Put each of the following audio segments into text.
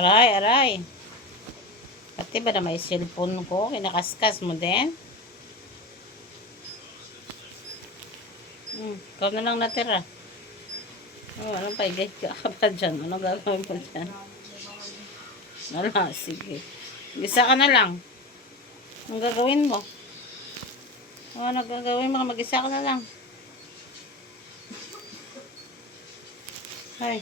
Aray, aray. Pati ba na may cellphone ko? Kinakaskas mo din? Ikaw na lang natira. Anong paigay ka pa dyan? Anong gagawin mo dyan? Wala, sige. Gisa ka na lang. Anong gagawin mo? Anong gagawin mo? Mag-isa ka na lang. Ay.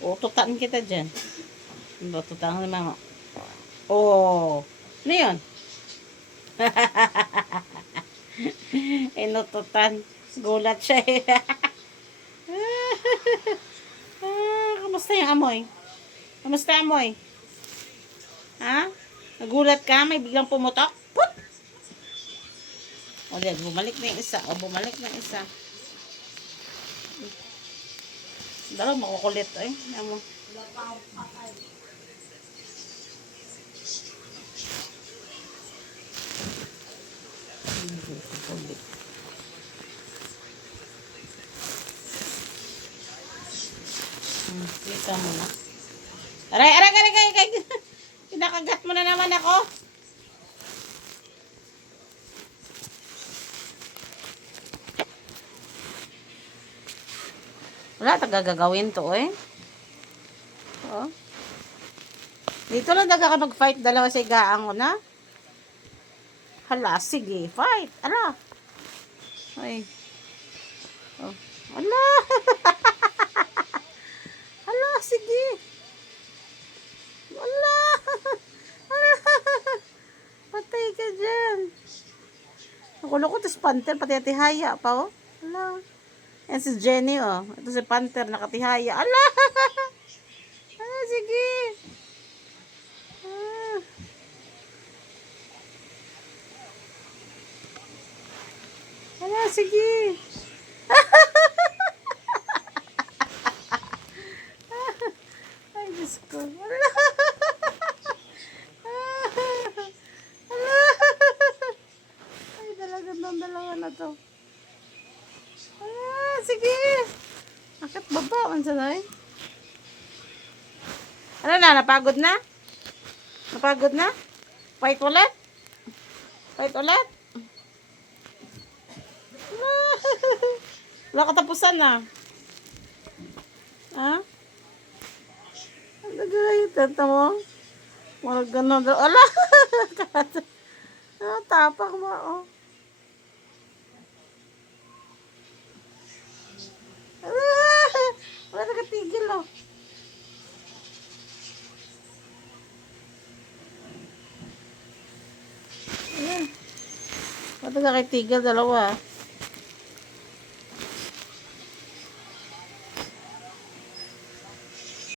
Tutaan kita dyan. Tutaan naman. Ano yun? Inututan. Gulat siya eh. Kamusta yung amoy? Kamusta amoy? Ha? Nagulat ka? May biglang pumutok? Put! O, bumalik na yung isa. Bumalik na yung isa. Dalaw, makukulit eh. Amo. Kita mo na. Aray, aray, aray, aray. Kinakagat mo na naman ako. Wala, tagagagawin to eh. Oh. Dito lang daga ka mag-fight. Dalawa sa igaang ko na. Hala, sige, fight. Ala. Ay. Oh. Ala. Ala, sige. Ala. Patay ka dyan. Nakulo ko, tapos Panther, pati atihaya pa, oh. Ala. Yan si Jenny, oh. Ito si Panther, nakatihaya. Ala! Ala, sige. Ala, sige. Ay, Diyos ko. Ala. Ala. Ay, talagang dalawa na to. Sige. Akit baba. Ansa na eh. Ano na? Napagod na? Napagod na? Fight ulit? Fight ulit? Wala katapusan na. Ha? Ang nagahit. Tata mo? Wala ganon. Ala! Tapak mo. Oh. Wala nakatigil, oh. Ayan. Wala nakatigil, dalawa.